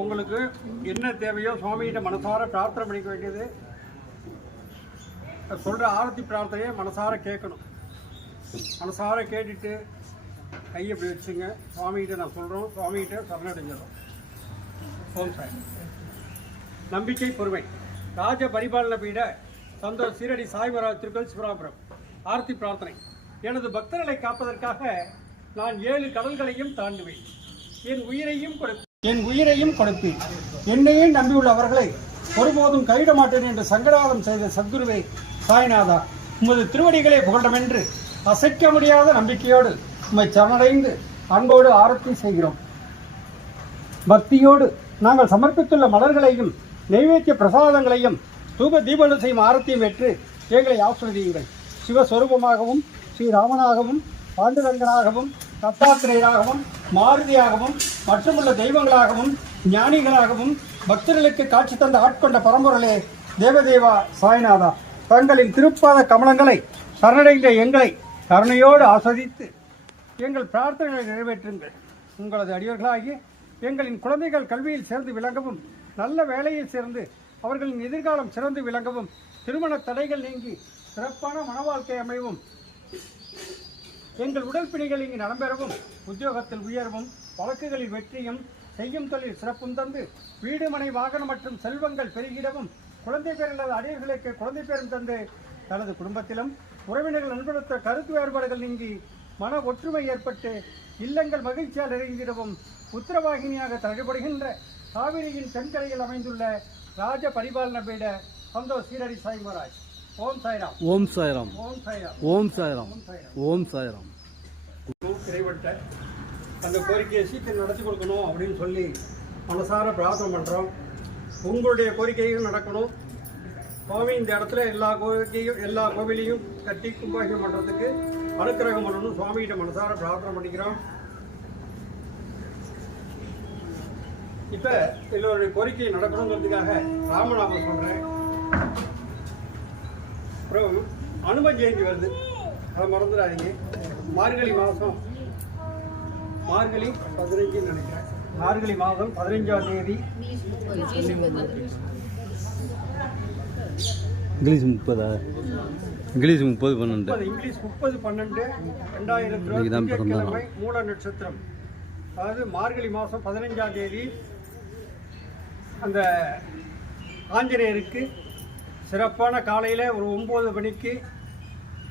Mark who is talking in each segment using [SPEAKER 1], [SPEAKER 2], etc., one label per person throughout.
[SPEAKER 1] உங்களுக்கு என்ன தேவையோ சுவாமிகிட்ட மனசார பிரார்த்தனை பண்ணிக்க வேண்டியது. சொல்கிற ஆரத்தி பிரார்த்தனையை மனசார கேட்கணும். மனசார கேட்டுட்டு கையை இப்படி வச்சுங்க. சுவாமிகிட்ட நான் சொல்கிறோம் சுவாமிகிட்ட சரணடைஞ்சிடும் ஓம் சாய். நம்பிக்கை பொறுமை. ராஜ பரிபாலன பீட சந்தோஷ் சீரடி சாய்வராஜ் திருக்கல் சிவராபுரம். ஆர்த்தி பிரார்த்தனை. எனது பக்தர்களை காப்பதற்காக நான் ஏழு கடல்களையும் தாண்டுவேன். என் உயிரையும் கொடுப்பேன். என் உயிரையும் கொடுப்பேன் என்னையே நம்பியுள்ள அவர்களை ஒருபோதும் கைவிட மாட்டேன் என்று சங்கடாதம் செய்த சத்குருவே சாய்நாதா உமது திருவடிகளை புகழமென்று அசைக்க முடியாத நம்பிக்கையோடு உம்மை சரணடைந்து அன்போடு ஆரத்தி செய்கிறோம். பக்தியோடு நாங்கள் சமர்ப்பித்துள்ள மலர்களையும் நைவேத்திய பிரசாதங்களையும் தூப தீபன செய்யும் ஆரத்தியும் பெற்று எங்களை ஆசிரியங்கள் சிவஸ்வரூபமாகவும் ஸ்ரீராமனாகவும் பாண்டுரங்கனாகவும் தத்தாத்திரையராகவும் மாருதியாகவும் மற்றுமுள்ள தெய்வங்களாகவும் ஞானிகளாகவும் பக்தர்களுக்கு காட்சி தந்த ஆட்கொண்ட பரம்பொருளே தேவதேவா சாய்நாதா. தங்களின் திருப்பாத கமலங்களை சரணடைந்த எங்களை கருணையோடு ஆஸ்வதித்து எங்கள் பிரார்த்தனைகளை நிறைவேற்றுங்கள். உங்களது அடியவர்களாகி எங்களின் குழந்தைகள் கல்வியில் சேர்ந்து விளங்கவும் நல்ல வேலையில் சேர்ந்து அவர்களின் எதிர்காலம் சிறந்து விளங்கவும் திருமண தடைகள் நீங்கி சிறப்பான மன வாழ்க்கை அமைவும் எங்கள் உடல் பிணிகள் இங்கு நலம்பெறவும் உத்தியோகத்தில் உயர்வும் வழக்குகளில் வெற்றியும் செய்யும் தொழில் சிறப்பும் தந்து வீடு மனை வாகனம் மற்றும் செல்வங்கள் பெருகிடவும் குழந்தை பேர் இல்லாத அடியர்களுக்கு குழந்தை பேரும் தந்து தனது குடும்பத்திலும் உறவினர்கள் நண்படுத்த கருத்து வேறுபாடுகள் நீங்கி மன ஒற்றுமை ஏற்பட்டு இல்லங்கள் மகிழ்ச்சியால் நிறைந்திடவும் உத்தரவாகினியாக தடைபடுகின்ற காவிரியின் தென்கரையில் அமைந்துள்ள ராஜ பரிபாலன பீட சந்தோஷ் சீரடி சாய்மராஜ். ஓம் சாய்ராம்.
[SPEAKER 2] ஓம் சாய்ராம்.
[SPEAKER 1] ஓம் சாய்ராம்.
[SPEAKER 2] ஓம் சாய்ராம்.
[SPEAKER 1] ஓம் சாய்ராம். இறைவட்ட அந்த கோரிக்கையை சீக்கிரம் நடத்தி கொடுக்கணும் அப்படின்னு சொல்லி மனசார பிரார்த்தனை பண்ணுறோம் உங்களுடைய கோரிக்கையும் நடக்கணும். சுவாமி இந்த இடத்துல எல்லா கோரிக்கையும் எல்லா கோவிலையும் கட்டி கும்பாகியம் பண்ணுறதுக்கு அனுக்கிரகம் பண்ணணும் சுவாமிகிட்ட மனசார பிரார்த்தனை பண்ணிக்கிறோம். இப்போ எல்லோருடைய கோரிக்கை நடக்கணுங்கிறதுக்காக ராமநாமம் சொல்கிறேன் அப்புறம் அனும ஜெயந்தி வருது. அதை மறந்துடாதீங்க. மார்கழி மாதம் மார்கழி பதினஞ்சுன்னு நினைக்கிறேன். மார்கழி மாதம் பதினஞ்சாம் தேதி.
[SPEAKER 2] இங்கிலீஷ் முப்பதா? இங்கிலீஷ் முப்பது பன்னெண்டு.
[SPEAKER 1] இங்கிலீஷ் முப்பது பன்னெண்டு ரெண்டாயிரத்தி மூல நட்சத்திரம். அதாவது மார்கழி மாதம் பதினஞ்சாம் தேதி அந்த ஆஞ்சநேயருக்கு சிறப்பான காலையில் ஒரு ஒம்பது மணிக்கு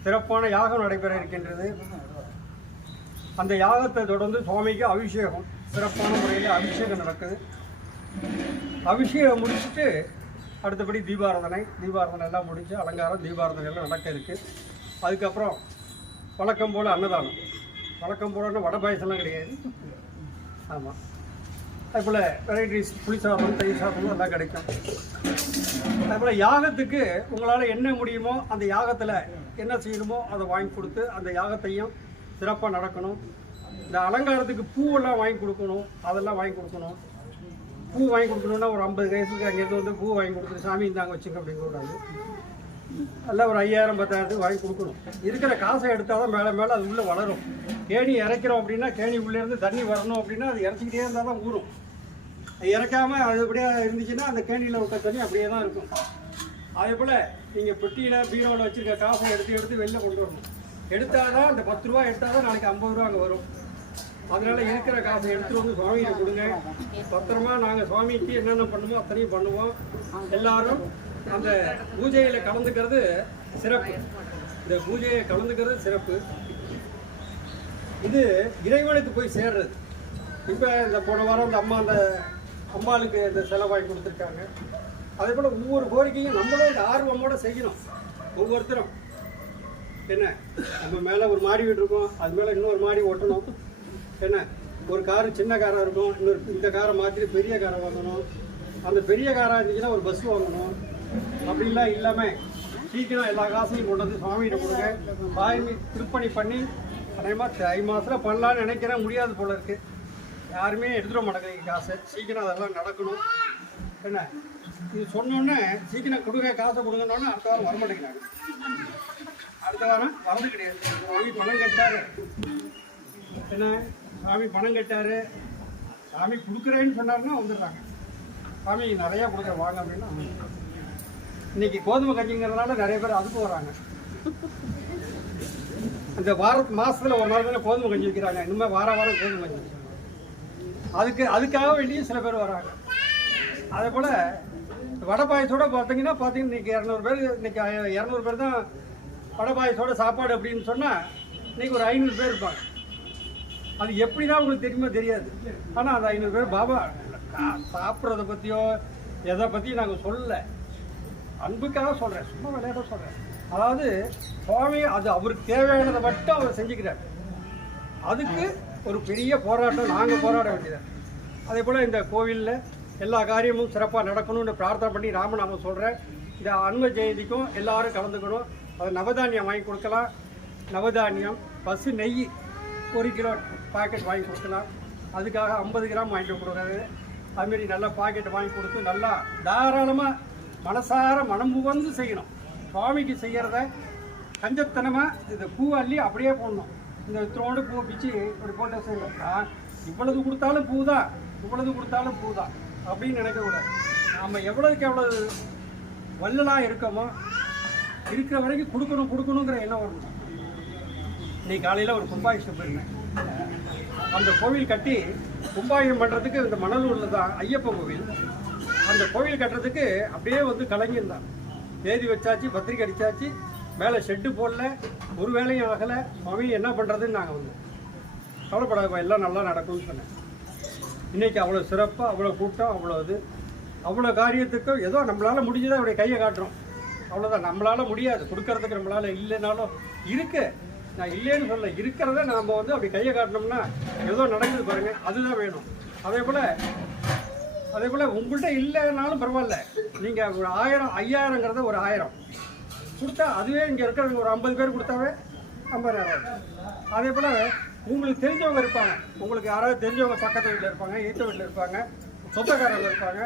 [SPEAKER 1] சிறப்பான யாகம் நடைபெற இருக்கின்றது. அந்த யாகத்தை தொடர்ந்து சுவாமிக்கு அபிஷேகம் சிறப்பான முறையில் அபிஷேகம் நடக்குது. அபிஷேகம் முடிச்சுட்டு அடுத்தபடி தீபாராதனை தீபாராதனை எல்லாம் முடிஞ்சு அலங்காரம் தீபாராதனை எல்லாம் நடக்க இருக்குது அதுக்கப்புறம் வழக்கம் போல் அன்னதானம். வழக்கம் போலன்னு வடை பாயசம்லாம் கிடையாது. ஆமாம் அதுபோல் வெரைட்டிஸ் புளி சாதம் தயிர் சாதம் எல்லாம் கிடைக்கும். அதுபோல் யாகத்துக்கு உங்களால் என்ன முடியுமோ அந்த யாகத்தில் என்ன செய்யணுமோ அதை வாங்கி கொடுத்து அந்த யாகத்தையும் சிறப்பாக நடக்கணும். இந்த அலங்காரத்துக்கு பூவெல்லாம் வாங்கி கொடுக்கணும். அதெல்லாம் வாங்கி கொடுக்கணும். பூ வாங்கி கொடுக்கணுன்னா ஒரு ஐம்பது வயசுக்கு அங்கேருந்து வந்து பூ வாங்கி கொடுத்துட்டு சாமி இந்தாங்க வச்சுங்க அப்படின்னு கூடாது எல்லாம் ஒரு ஐயாயிரம் பத்தாயிரத்துக்கு வாங்கி கொடுக்கணும். இருக்கிற காசை எடுத்தால் தான் மேலே மேலே அது உள்ளே வளரும். கேணி இறைக்கிறோம் அப்படின்னா கேணி உள்ளேருந்து தண்ணி வரணும் அப்படின்னா அது இறச்சிக்கிட்டே இருந்தால் தான் ஊறும். இறக்காமல் இறக்காம அப்படியே இருந்துச்சுன்னா அந்த கேண்டியில் விட்ட தண்ணி அப்படியே தான் இருக்கும். அதே போல் நீங்கள் பெட்டியில் பீரோவில் வச்சுருக்க காசை எடுத்து எடுத்து வெளில கொண்டு வரணும். எடுத்தால் தான் அந்த பத்து ரூபா எடுத்தால் தான் நாளைக்கு ஐம்பது ரூபா அங்கே வரும். அதனால் இருக்கிற காசை எடுத்துகிட்டு வந்து சுவாமியை கொடுங்க. பத்திரமா நாங்கள் சுவாமிக்கு என்னென்ன பண்ணுமோ அத்தனையும் பண்ணுவோம். எல்லாரும் அந்த பூஜையில் கலந்துக்கிறது சிறப்பு. இந்த பூஜையை கலந்துக்கிறது சிறப்பு. இது இறைவனுக்கு போய் சேர்றது. இப்போ இந்த போன வாரம் அந்த அம்மா அந்த அம்மாளுக்கு இந்த செலவு வாங்கி கொடுத்துருக்காங்க. அதே போல் ஒவ்வொரு கோரிக்கையும் நம்மளும் இந்த ஆர்வமோடு செய்யணும். ஒவ்வொருத்தரும். என்ன? நம்ம மேலே ஒரு மாடி வீடு இருக்கும். அது மேலே இன்னொரு மாடி ஒட்டணும் என்ன? ஒரு காரு சின்ன காராக இருக்கும். இன்னொரு இந்த காரை மாற்றி பெரிய காரை வாங்கணும். அந்த பெரிய காராக இருந்துச்சுன்னா ஒரு பஸ் வாங்கணும். அப்படிலாம் இல்லாமல் சீக்கிரம் எல்லா காசையும் கொண்டு வந்து சுவாமிகிட்ட கொடுங்க. சுவாமி திருப்பணி பண்ணி அதே மாதிரி தை மாதத்தில் பண்ணலான்னு நினைக்கிறேன். முடியாது போல இருக்குது யாருமே எடுத்துட மாட்டேங்கிறீங்க காசை. சீக்கிரம் அதெல்லாம் நடக்கணும். என்ன? இது சொன்னோன்னே சீக்கிரம் கொடுங்க காசை கொடுங்கன்னொன்னே அடுத்த வாரம் வரமாட்டேங்கிறாங்க. அடுத்த வாரம் வரது கிடையாது. சாமி பணம் கட்டாரு. என்ன? சாமி பணம் கட்டாரு. சாமி கொடுக்குறேன்னு சொன்னாருன்னா வந்துடுறாங்க. சாமி நிறையா கொடுக்குறேன் வாங்க அப்படின்னு இன்னைக்கு கோதுமை கஞ்சிங்கிறதுனால நிறைய பேர் அதுக்கு வராங்க இந்த வார மாதத்தில் ஒரு நாள் தானே கோதுமை கஞ்சி வைக்கிறாங்க இனிமேல் வார வாரம் கோதுமை கஞ்சி. அதுக்கு அதுக்காக வேண்டியும் சில பேர் வராங்க. அதே போல் வடை பாயசோட பார்த்தீங்கன்னா பார்த்தீங்கன்னா இன்னைக்கு இரநூறு பேர் இன்றைக்கி இரநூறு பேர் தான் வடை பாயசோட சாப்பாடு அப்படின்னு சொன்னால் இன்றைக்கி ஒரு ஐநூறு பேர் இருப்பாங்க. அது எப்படின்னா உங்களுக்கு தெரியுமோ? தெரியாது. ஆனால் அந்த ஐநூறு பேர் பாபா சாப்பிட்றத பற்றியோ எதை பற்றியும் நாங்கள் சொல்லலை. அன்புக்காக சொல்கிறேன் சும்மா விளையாட சொல்கிறேன் அதாவது சுவாமி அது அவருக்கு தேவையானதை மட்டும் அவர் செஞ்சுக்கிறார். அதுக்கு ஒரு பெரிய போராட்டம் நாங்கள் போராட வேண்டியது அதே போல் இந்த கோவிலில் எல்லா காரியமும் சிறப்பாக நடக்கணும்னு பிரார்த்தனை பண்ணி ராமநாமம் சொல்கிறேன் இந்த அன்ம ஜெயந்திக்கும் எல்லாரும் கலந்துக்கணும். அது நவதானியம் வாங்கி கொடுக்கலாம். நவதானியம் பசு நெய் ஒரு கிலோ பாக்கெட் வாங்கி கொடுக்கலாம். அதுக்காக ஐம்பது கிராம் வாங்கிட்டு கொடுக்குறாரு. அதுமாரி நல்ல பாக்கெட் வாங்கி கொடுத்து நல்லா தாராளமாக மனசார மனம் வந்து செய்யணும். சுவாமிக்கு செய்கிறத கஞ்சத்தனமாக இந்த பூ அள்ளி அப்படியே போடணும். இந்த இத்தனோடு பூ பிச்சு இப்படி போட்டு செய்யணும் இவ்வளவு கொடுத்தாலும் பூ தான் இவ்வளவு கொடுத்தாலும் பூ தான் அப்படின்னு நினைக்கக்கூடாது நம்ம எவ்வளவுக்கு எவ்வளவு வள்ளலாக இருக்கோமோ இருக்கிற வரைக்கும் கொடுக்கணும் கொடுக்கணுங்கிற எண்ணம் வரணும். இன்னைக்கு காலையில் ஒரு கும்பாபிஷேகம் போயிருந்தேன். அந்த கோவில் கட்டி கும்பாபிஷேகம் பண்ணுறதுக்கு இந்த மணலூரில் தான் ஐயப்பன் கோவில். அந்த கோவில் கட்டுறதுக்கு அப்படியே வந்து கலங்கியிருந்தான். தேதி வச்சாச்சு பத்திரிக்கை அடிச்சாச்சு மேலே ஷெட்டு போடல ஒரு வேலையும் ஆகலை. சுவாமி என்ன பண்ணுறதுன்னு நாங்கள் வந்து கவலைப்படாதப்பா எல்லாம் நல்லா நடக்கும்னு சொன்னேன். இன்றைக்கி அவ்வளோ சிறப்பாக அவ்வளோ கூட்டம் அவ்வளோ இது. அவ்வளோ காரியத்துக்கும் ஏதோ நம்மளால் முடிஞ்சதை அவருடைய கையை காட்டுறோம். அவ்வளோதான் நம்மளால் முடியாது. கொடுக்கறதுக்கு நம்மளால் இல்லைனாலும் இருக்கு. நான் இல்லைன்னு சொல்ல இருக்கிறத நாம் வந்து அப்படி கையை காட்டினோம்னா ஏதோ நடந்தது பாருங்க. அதுதான் வேணும். அதே போல் அதே போல் உங்கள்கிட்ட இல்லைனாலும் பரவாயில்ல. நீங்கள் ஒரு ஆயிரம் ஐயாயிரங்கிறத ஒரு ஆயிரம். கொடுத்தா அதுவே இங்கே இருக்கிறவங்க ஒரு ஐம்பது பேர் கொடுத்தாவே ஐம்பதாயிரம் அதே போல் உங்களுக்கு தெரிஞ்சவங்க இருப்பாங்க. உங்களுக்கு யாராவது தெரிஞ்சவங்க பக்கத்து வீட்டில் இருப்பாங்க ஈட்ட வீட்டில் இருப்பாங்க சொந்தக்காரங்க இருப்பாங்க.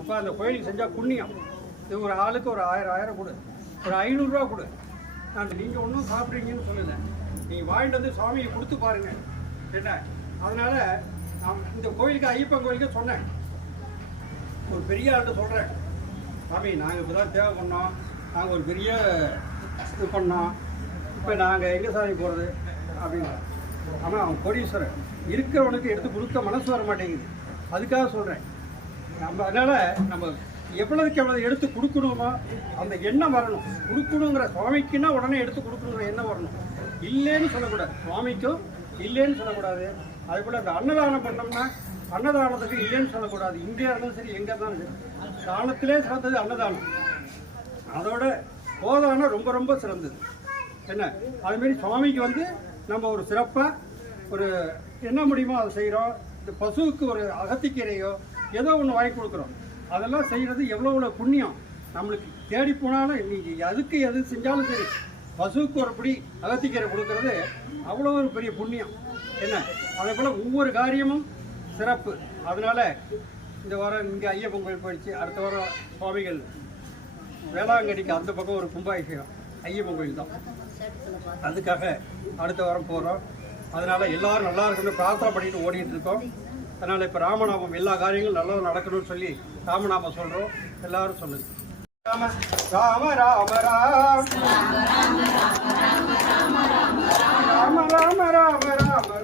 [SPEAKER 1] அப்போ அந்த கோயிலுக்கு செஞ்சால் புண்ணியம். இது ஒரு ஆளுக்கு ஒரு ஆயிரம் ஆயிரம் கொடு. ஒரு ஐநூறுரூவா கொடு. அந்த நீங்கள் ஒன்றும் சாப்பிட்றீங்கன்னு சொல்லலை. நீங்கள் வாங்கிட்டு வந்து சுவாமியை கொடுத்து பாருங்கள் என்ன? அதனால் நான் இந்த கோயிலுக்கு ஐயப்பன் கோயிலுக்கு சொன்னேன். ஒரு பெரிய ஆள்கிட்ட சொல்கிறேன் சாமி நாங்கள் இப்போ தான் தேவை பண்ணோம். நாங்கள் ஒரு பெரிய இது பண்ணோம் இப்போ நாங்கள் எங்கே சாமி போகிறது அப்படின்னு. ஆனால் அவன் கோடீஸ்வரன் இருக்கிறவனுக்கு எடுத்து கொடுக்க மனசு வர மாட்டேங்குது. அதுக்காக சொல்கிறேன் நம்ம அதனால் நம்ம எவ்வளவுக்கு எவ்வளவு எடுத்து கொடுக்கணுமோ அந்த எண்ணம் வரணும். கொடுக்கணுங்கிற சுவாமிக்குன்னா உடனே எடுத்து கொடுக்கணுங்கிற எண்ணம் வரணும். இல்லைன்னு சொல்லக்கூடாது. சுவாமிக்கும் இல்லைன்னு சொல்லக்கூடாது. அதே போல் அந்த அன்னதானம் பண்ணோம்னா அன்னதானத்துக்கு இல்லைன்னு சொல்லக்கூடாது. இங்கே இருந்தாலும் சரி எங்கே இருந்தாலும் சரி. தானத்திலே சிறந்தது அன்னதானம். அதோட போதானம் ரொம்ப ரொம்ப சிறந்தது. என்ன? அதுமாரி சுவாமிக்கு வந்து நம்ம ஒரு சிறப்பாக ஒரு என்ன முடியுமோ அதை செய்கிறோம் இந்த பசுவுக்கு ஒரு அகத்திக்கீரையோ ஏதோ ஒன்று வாங்கி கொடுக்குறோம். அதெல்லாம் செய்கிறது எவ்வளோ எவ்வளோ புண்ணியம். நம்மளுக்கு தேடி போனாலும் நீங்கள் அதுக்கு எது செஞ்சாலும் சரி பசுவுக்கு ஒரு பிடி அகத்திக்கீரை கொடுக்கறது அவ்வளோ ஒரு பெரிய புண்ணியம். என்ன? அதே போல் ஒவ்வொரு காரியமும் சிறப்பு. அதனால இந்த வாரம் இங்கே ஐயப்பன் கோயில் போயிடுச்சு. அடுத்த வாரம் சுவாமிகள் வேளாங்கண்ணிக்கு அந்த பக்கம் ஒரு கும்பாபிஷேகம் ஐயப்பன் கோயில் தான் அதுக்காக அடுத்த வாரம் போகிறோம் அதனால எல்லாரும் நல்லா இருக்கணும்னு பிரார்த்தனை பண்ணிட்டு ஓடிட்டு இருக்கோம் அதனால் இப்போ ராமநாமம் எல்லா காரியங்களும் நல்லா நடக்கணும்னு சொல்லி ராமநாமம் சொல்கிறோம் எல்லாரும் சொல்லுங்க ராம ராம ராம ராம ராம ராம ராம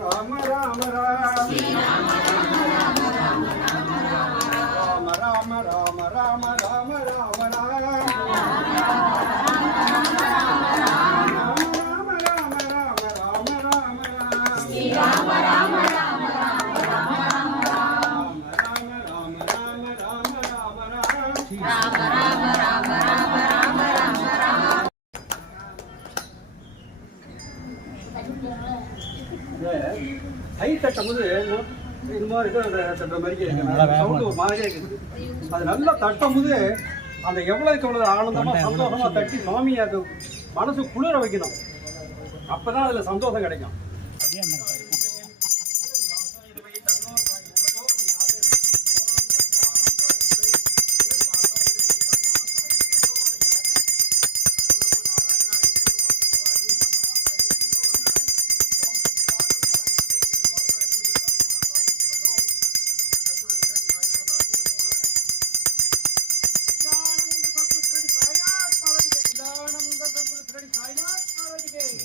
[SPEAKER 1] ராம ராம ராம ராம ராம ராம ராம ராம கை தட்டும் போது இது மாதிரி இது தட்டுற மாதிரி இருக்கு. சவுண்டு ஒரு மாதிரியா இருக்குது அது நல்லா தட்டும் போது அந்த எவ்வளவுக்கு எவ்வளவு ஆனந்தமா சந்தோஷமா தட்டி அது மனசு குளிர வைக்கணும். அப்பதான் அதுல சந்தோஷம் கிடைக்கும்.